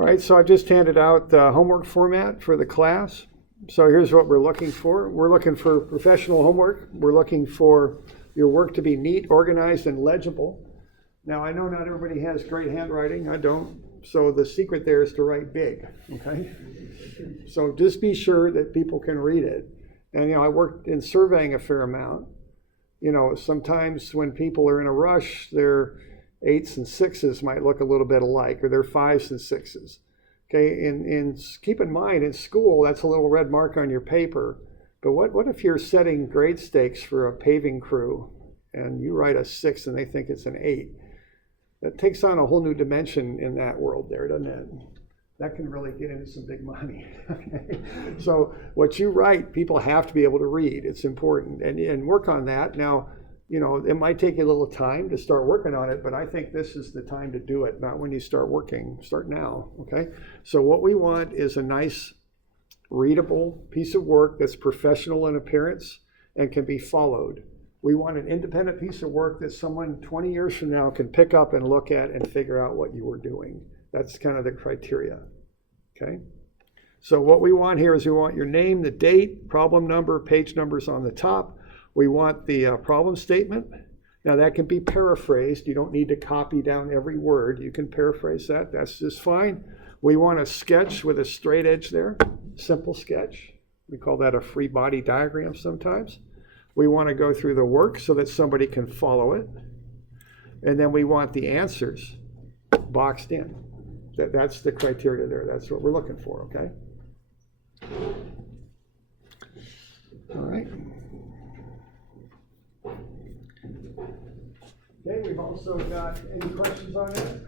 All right, so I just handed out the homework format for the class. So here's what we're looking for. We're looking for professional homework. We're looking for your work to be neat, organized, and legible. Now, I know not everybody has great handwriting. I don't. So the secret there is to write big, okay? So just be sure that people can read it. And, I worked in surveying a fair amount. Sometimes when people are in a rush, their 8s and 6s might look a little bit alike, or their 5s and 6s. Okay, and keep in mind, in school, that's a little red mark on your paper. But what if you're setting grade stakes for a paving crew, and you write a 6 and they think it's an 8? That takes on a whole new dimension in that world there, doesn't it? That can really get into some big money. Okay? So what you write, people have to be able to read. It's important, and work on that. Now, it might take you a little time to start working on it, but I think this is the time to do it, not when you start working. Start now, okay? So what we want is a nice, readable piece of work that's professional in appearance and can be followed. We want an independent piece of work that someone 20 years from now can pick up and look at and figure out what you were doing. That's kind of the criteria, okay? So what we want here is we want your name, the date, problem number, page numbers on the top. We want the problem statement. Now that can be paraphrased. You don't need to copy down every word. You can paraphrase that. That's just fine. We want a sketch with a straight edge there, simple sketch. We call that a free body diagram sometimes. We want to go through the work so that somebody can follow it. And then we want the answers boxed in. That's the criteria there. That's what we're looking for, okay? All right. Okay, we've also got any questions on that?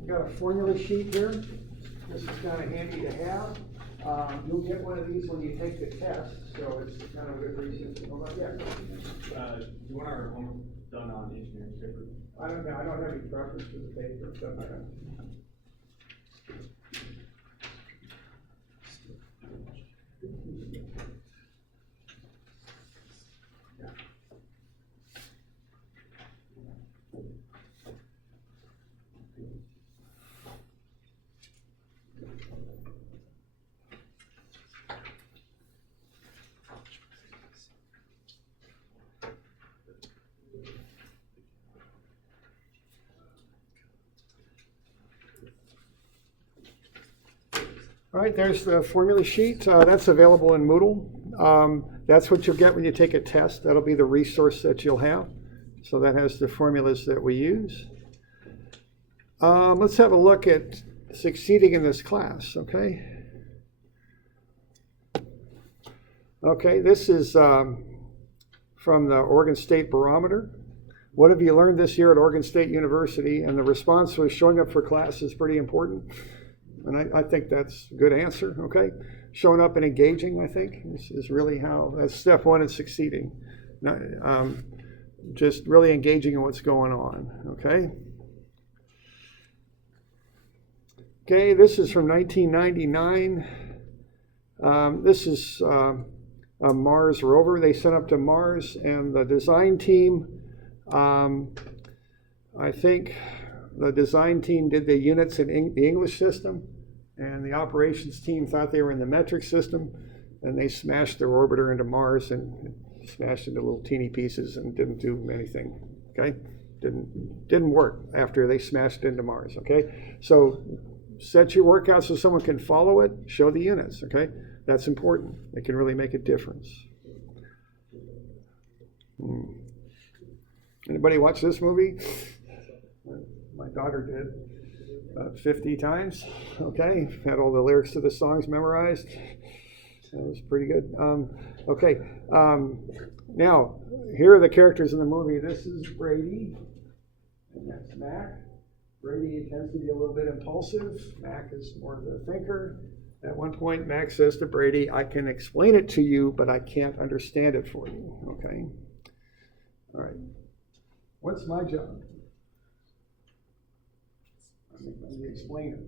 We've got a formula sheet here. This is kind of handy to have. You'll get one of these when you take the test, so it's kind of a good reason to know about that. Do you want our homework done on engineering paper? I don't have any preference for the paper, stuff like that. All right, there's the formula sheet. That's available in Moodle. That's what you'll get when you take a test. That'll be the resource that you'll have. So that has the formulas that we use. Let's have a look at succeeding in this class, okay? Okay, this is from the Oregon State Barometer. What have you learned this year at Oregon State University? And the response was showing up for class is pretty important. And I think that's a good answer, okay? Showing up and engaging, I think, is really that's step one in succeeding. Just really engaging in what's going on, okay? Okay, this is from 1999. This is a Mars rover they sent up to Mars, and the design team, I think the design team did the units in the English system, and the operations team thought they were in the metric system, and they smashed their orbiter into Mars and smashed into little teeny pieces and didn't do anything, okay? Didn't work after they smashed into Mars, okay? So set your work out so someone can follow it, show the units, okay? That's important. It can really make a difference. Anybody watch this movie? My daughter did. 50 times, okay? Had all the lyrics to the songs memorized. That was pretty good. Okay, now, here are the characters in the movie. This is Brady, and that's Mac. Brady tends to be a little bit impulsive. Mac is more of the thinker. At one point, Mac says to Brady, I can explain it to you, but I can't understand it for you, okay? All right. What's my job? Let me explain it.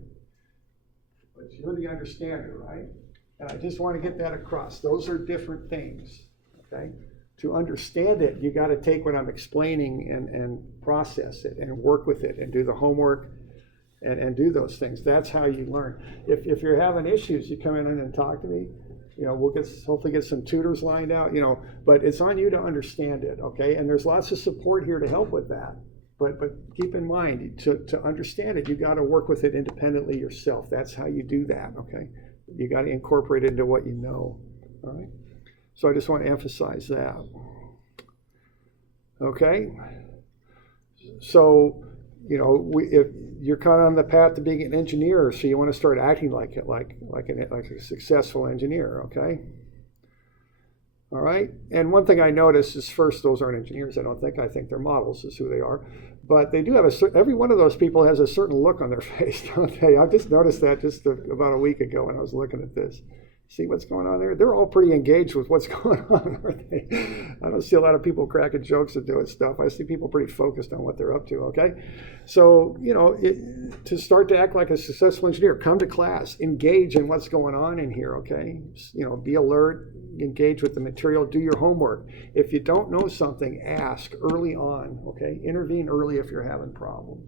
But you're the understander, right? And I just want to get that across. Those are different things, okay? to understand it, you got to take what I'm explaining and process it and work with it and do the homework and do those things. That's how you learn. If you're having issues, you come in and talk to me. We'll hopefully get some tutors lined out, but it's on you to understand it, okay? And there's lots of support here to help with that. But keep in mind, to understand it, you got to work with it independently yourself. That's how you do that, okay? You got to incorporate it into what you know, all right? So I just want to emphasize that. Okay? So, if you're kind of on the path to being an engineer, so you want to start acting like a successful engineer, okay? All right? And one thing I noticed is, first, those aren't engineers, I don't think. I think they're models is who they are. But they do have every one of those people has a certain look on their face, don't they? I've just noticed that just about a week ago when I was looking at this. See what's going on there? They're all pretty engaged with what's going on, aren't they? I don't see a lot of people cracking jokes and doing stuff. I see people pretty focused on what they're up to, okay? So, to start to act like a successful engineer, come to class, engage in what's going on in here, okay? Be alert, engage with the material, do your homework. If you don't know something, ask early on, okay? Intervene early if you're having problems,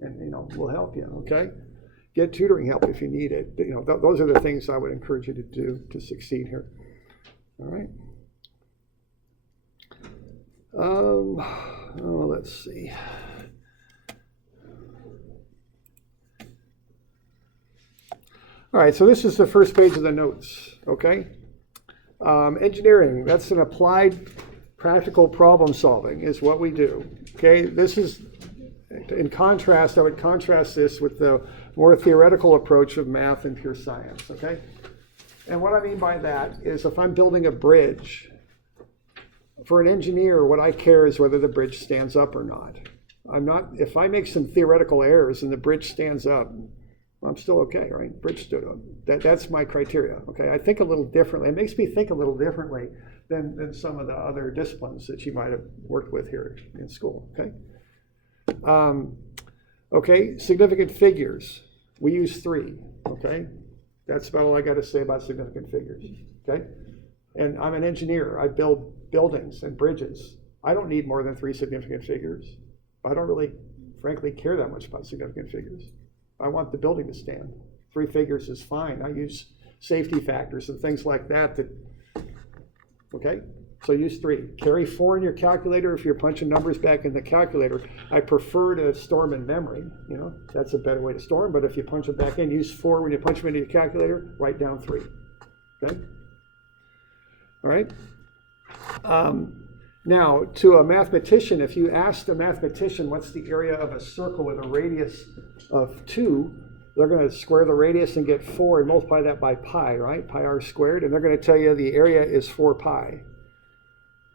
and, we'll help you, okay? Get tutoring help if you need it. Those are the things I would encourage you to do to succeed here. All right. Let's see. All right, so this is the first page of the notes, okay? Engineering, that's an applied practical problem solving is what we do, okay? This is, in contrast, I would contrast this with the more theoretical approach of math and pure science, okay? And what I mean by that is if I'm building a bridge, for an engineer, what I care is whether the bridge stands up or not. If I make some theoretical errors and the bridge stands up, I'm still okay, right? Bridge stood up. That's my criteria, okay? I think a little differently. It makes me think a little differently than some of the other disciplines that you might have worked with here in school, okay? Okay, significant figures. We use 3, okay? That's about all I got to say about significant figures, okay? And I'm an engineer. I build buildings and bridges. I don't need more than 3 significant figures. I don't really, frankly, care that much about significant figures. I want the building to stand. 3 figures is fine. I use safety factors and things like that, okay? So use 3. Carry 4 in your calculator if you're punching numbers back in the calculator. I prefer to store them in memory. That's a better way to store them. But if you punch them back in, use 4 when you punch them into your calculator. Write down 3. Okay. All right. Now, to a mathematician, if you asked a mathematician what's the area of a circle with a radius of 2, they're going to square the radius and get 4 and multiply that by pi, right? Pi r squared. And they're going to tell you the area is 4 pi.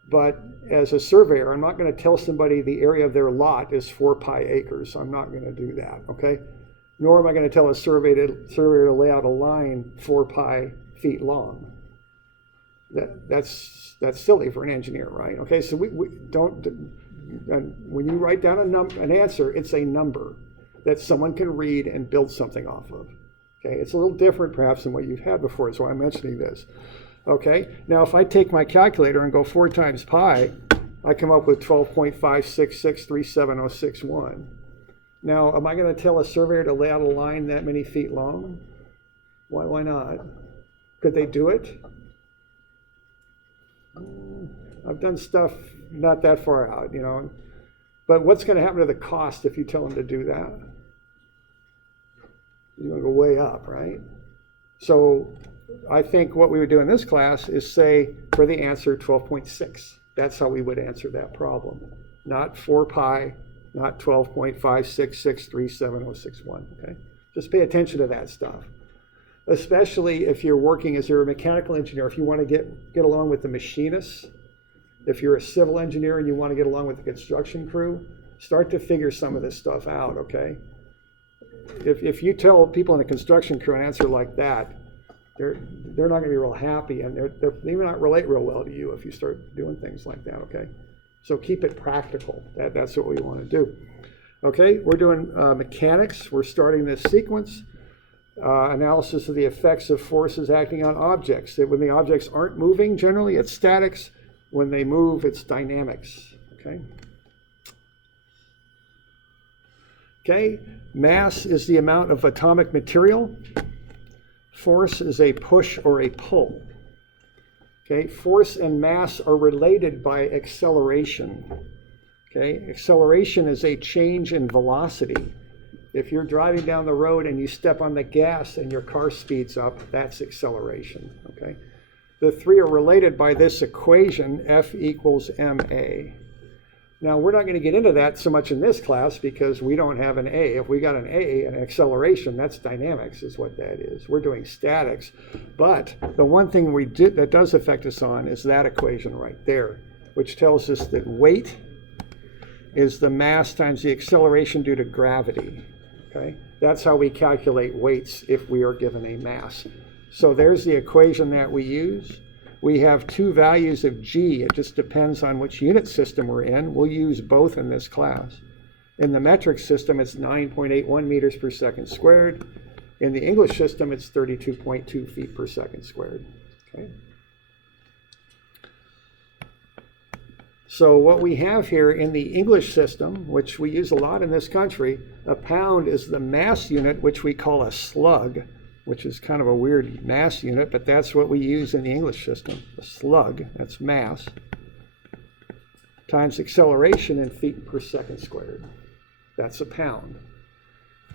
But as a surveyor, I'm not going to tell somebody the area of their lot is 4 pi acres. I'm not going to do that, okay? Nor am I going to tell a surveyor to lay out a line 4 pi feet long. That's silly for an engineer, right? Okay, so we don't, when you write down an answer, it's a number that someone can read and build something off of. Okay, it's a little different perhaps than what you've had before, so I'm mentioning this. Okay, now if I take my calculator and go 4 times pi, I come up with 12.5663761. Now, am I going to tell a surveyor to lay out a line that many feet long? Why not? Could they do it? I've done stuff not that far out, But what's going to happen to the cost if you tell them to do that? You're going to go way up, right? So I think what we would do in this class is say for the answer 12.6. That's how we would answer that problem. Not 4 pi, not 12.5663761, okay? Just pay attention to that stuff. Especially if you're working as you're a mechanical engineer, if you want to get along with the machinists, if you're a civil engineer and you want to get along with the construction crew, start to figure some of this stuff out, okay? If you tell people in a construction crew an answer like that, they're not going to be real happy, and they may not relate real well to you if you start doing things like that, okay? So keep it practical. That's what we want to do. Okay, we're doing mechanics. We're starting this sequence. Analysis of the effects of forces acting on objects. That when the objects aren't moving, generally it's statics. When they move, it's dynamics, okay? Okay, mass is the amount of atomic material. Force is a push or a pull. Okay, force and mass are related by acceleration. Okay, acceleration is a change in velocity. If you're driving down the road and you step on the gas and your car speeds up, that's acceleration. Okay, the three are related by this equation, F equals ma. Now, we're not going to get into that so much in this class because we don't have an A. If we got an A, an acceleration, that's dynamics is what that is. We're doing statics. But the one thing that does affect us on is that equation right there, which tells us that weight is the mass times the acceleration due to gravity. Okay? That's how we calculate weights if we are given a mass. So there's the equation that we use. We have two values of g. It just depends on which unit system we're in. We'll use both in this class. In the metric system, it's 9.81 meters per second squared. In the English system, it's 32.2 feet per second squared. Okay. So what we have here in the English system, which we use a lot in this country, a pound is the mass unit, which we call a slug, which is kind of a weird mass unit, but that's what we use in the English system. A slug, that's mass, times acceleration in feet per second squared. That's a pound.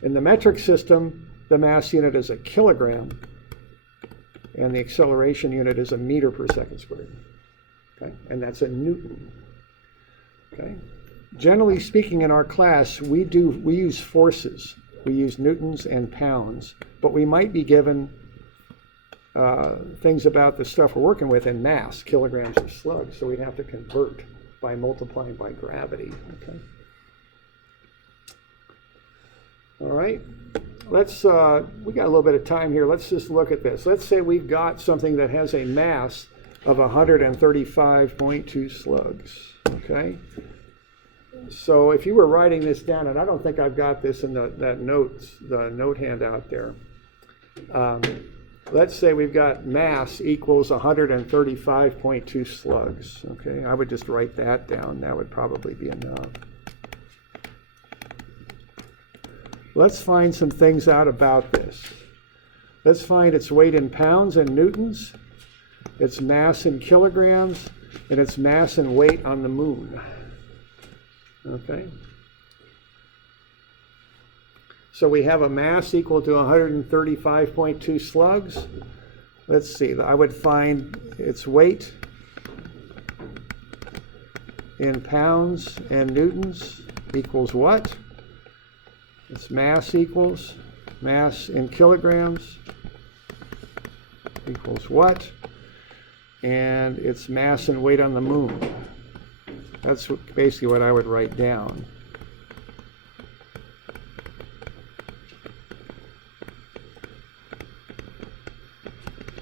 In the metric system, the mass unit is a kilogram, and the acceleration unit is a meter per second squared. Okay? And that's a newton. Okay? Generally speaking, in our class, we use forces. We use newtons and pounds, but we might be given things about the stuff we're working with in mass, kilograms or slugs, so we'd have to convert by multiplying by gravity. Okay. All right, let's, we got a little bit of time here. Let's just look at this. Let's say we've got something that has a mass of 135.2 slugs, okay? So if you were writing this down, and I don't think I've got this in the note handout there. Let's say we've got mass equals 135.2 slugs. Okay, I would just write that down. That would probably be enough. Let's find some things out about this. Let's find its weight in pounds and newtons, its mass in kilograms, and its mass and weight on the moon. Okay. So we have a mass equal to 135.2 slugs. Let's see, I would find its weight in pounds and newtons equals what? Its mass equals mass in kilograms equals what? And its mass and weight on the moon. That's basically what I would write down.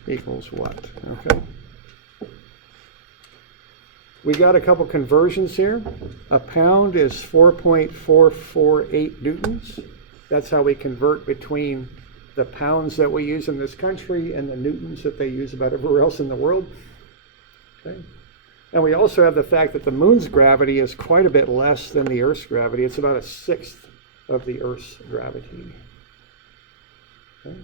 Equals what? Okay. We got a couple conversions here. A pound is 4.448 newtons. That's how we convert between the pounds that we use in this country and the newtons that they use about everywhere else in the world. Okay. And we also have the fact that the moon's gravity is quite a bit less than the Earth's gravity. It's about 1/6 of the Earth's gravity. Okay.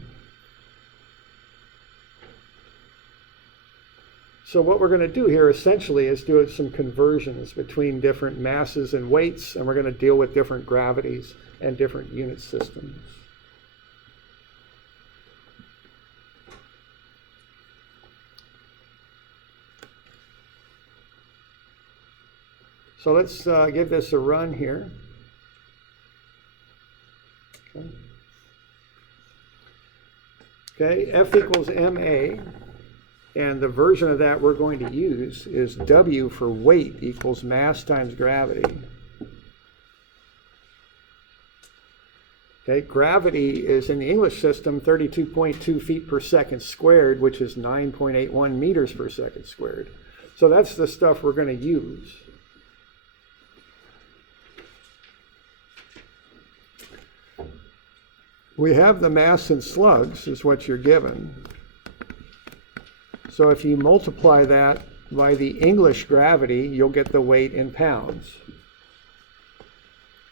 So what we're going to do here essentially is do some conversions between different masses and weights, and we're going to deal with different gravities and different unit systems. So let's give this a run here. Okay. Okay, F equals ma, and the version of that we're going to use is W for weight equals mass times gravity. Okay, gravity is in the English system 32.2 feet per second squared, which is 9.81 meters per second squared. So that's the stuff we're going to use. We have the mass in slugs is what you're given. So if you multiply that by the English gravity, you'll get the weight in pounds.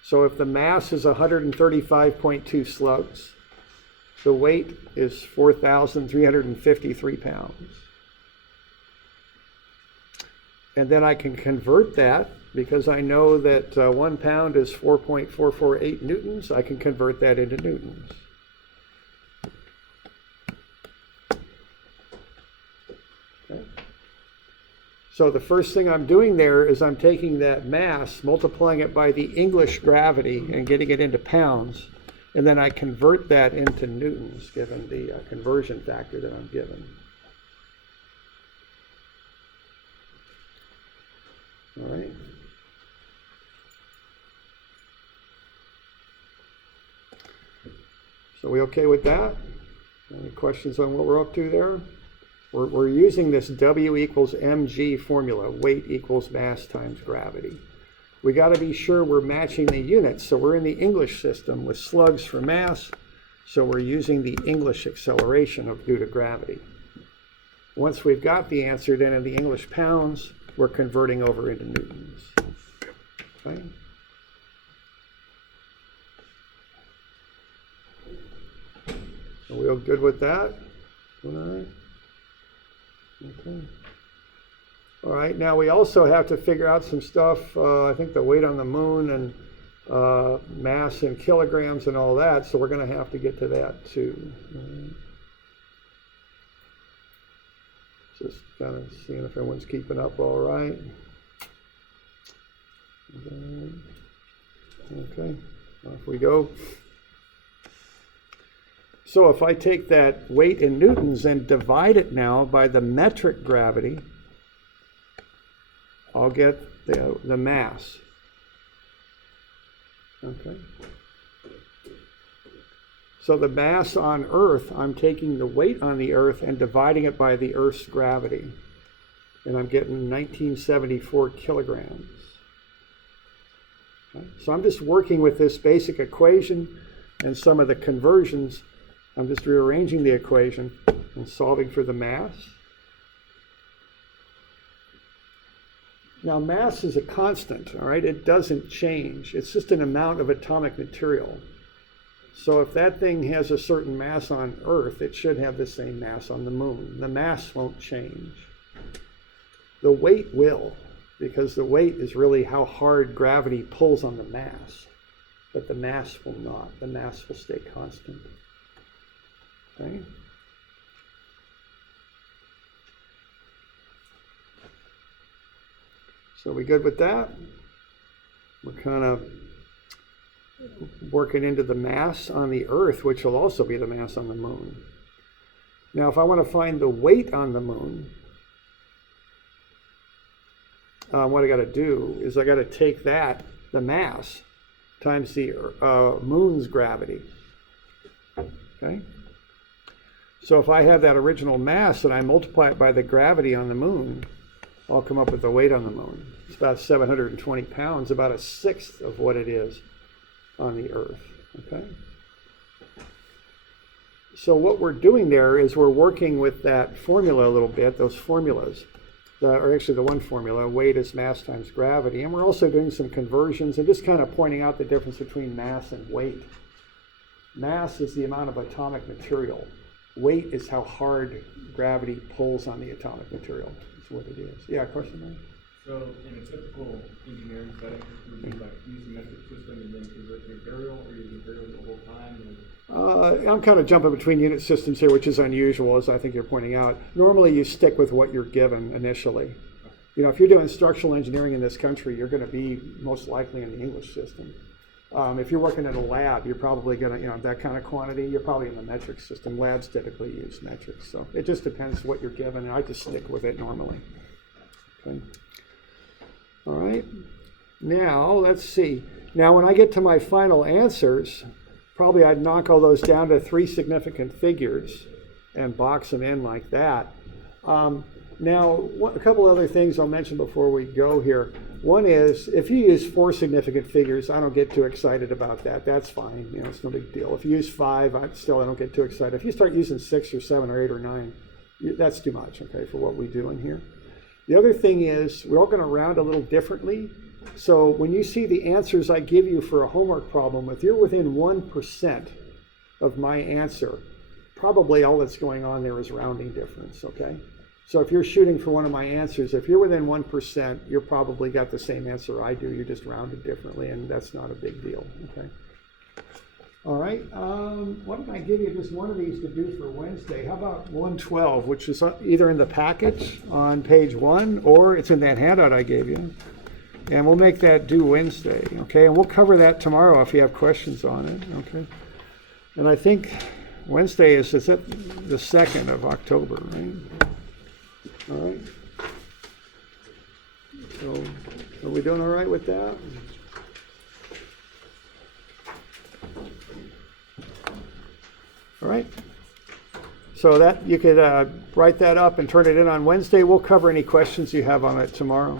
So if the mass is 135.2 slugs, the weight is 4,353 pounds. And then I can convert that, because I know that 1 pound is 4.448 newtons. I can convert that into newtons. Okay. So the first thing I'm doing there is I'm taking that mass, multiplying it by the English gravity and getting it into pounds. And then I convert that into newtons, given the conversion factor that I'm given. All right. So we okay with that? Any questions on what we're up to there? We're using this W equals mg formula, weight equals mass times gravity. We got to be sure we're matching the units. So we're in the English system with slugs for mass. So we're using the English acceleration due to gravity. Once we've got the answer, then in the English pounds, we're converting over into newtons. Okay. Are we all good with that? All right. Okay. All right, now we also have to figure out some stuff, I think the weight on the moon and mass in kilograms and all that, so we're going to have to get to that too. Just kind of seeing if everyone's keeping up all right. Okay, off we go. So if I take that weight in newtons and divide it now by the metric gravity, I'll get the mass. Okay. So the mass on Earth, I'm taking the weight on the Earth and dividing it by the Earth's gravity. And I'm getting 1974 kilograms. Okay. So I'm just working with this basic equation and some of the conversions. I'm just rearranging the equation and solving for the mass. Now, mass is a constant, all right? It doesn't change. It's just an amount of atomic material. So if that thing has a certain mass on Earth, it should have the same mass on the moon. The mass won't change. The weight will, because the weight is really how hard gravity pulls on the mass. But the mass will not. The mass will stay constant. Okay? So we good with that? We're kind of working into the mass on the Earth, which will also be the mass on the moon. Now, if I want to find the weight on the moon, what I got to do is I got to take that, the mass, times the moon's gravity. Okay? So if I have that original mass and I multiply it by the gravity on the moon, I'll come up with the weight on the moon. It's about 720 pounds, about a sixth of what it is on the Earth. Okay? So what we're doing there is we're working with that formula a little bit, those formulas, or actually the one formula, weight is mass times gravity. And we're also doing some conversions and just kind of pointing out the difference between mass and weight. Mass is the amount of atomic material. Weight is how hard gravity pulls on the atomic material. That's what it is. Yeah, question, Mike? So in a typical engineering setting, would you like use a metric system and then convert to imperial, or use imperial the whole time? I'm kind of jumping between unit systems here, which is unusual, as I think you're pointing out. Normally, you stick with what you're given initially. You know, if you're doing structural engineering in this country, you're going to be most likely in the English system. If you're working in a lab, you're probably going to, you know, that kind of quantity, you're probably in the metric system. Labs typically use metrics, so it just depends what you're given. I just stick with it normally. Okay. All right. Now, let's see. Now, when I get to my final answers, probably I'd knock all those down to 3 significant figures and box them in like that. Now, a couple other things I'll mention before we go here. One is, if you use 4 significant figures, I don't get too excited about that. That's fine. You know, it's no big deal. If you use 5, I don't get too excited. If you start using 6 or 7 or 8 or 9, that's too much, okay, for what we do in here. The other thing is, we're all going to round a little differently. So when you see the answers I give you for a homework problem, if you're within 1% of my answer, probably all that's going on there is rounding difference, okay? So if you're shooting for one of my answers, if you're within 1%, you're probably got the same answer I do. You just rounded differently, and that's not a big deal, okay? All right, why don't I give you just one of these to do for Wednesday? How about 112, which is either in the package on page 1, or it's in that handout I gave you. And we'll make that due Wednesday, okay? And we'll cover that tomorrow if you have questions on it, okay? And I think Wednesday is the 2nd of October, right? All right. So are we doing all right with that? All right. So that you could write that up and turn it in on Wednesday. We'll cover any questions you have on it tomorrow.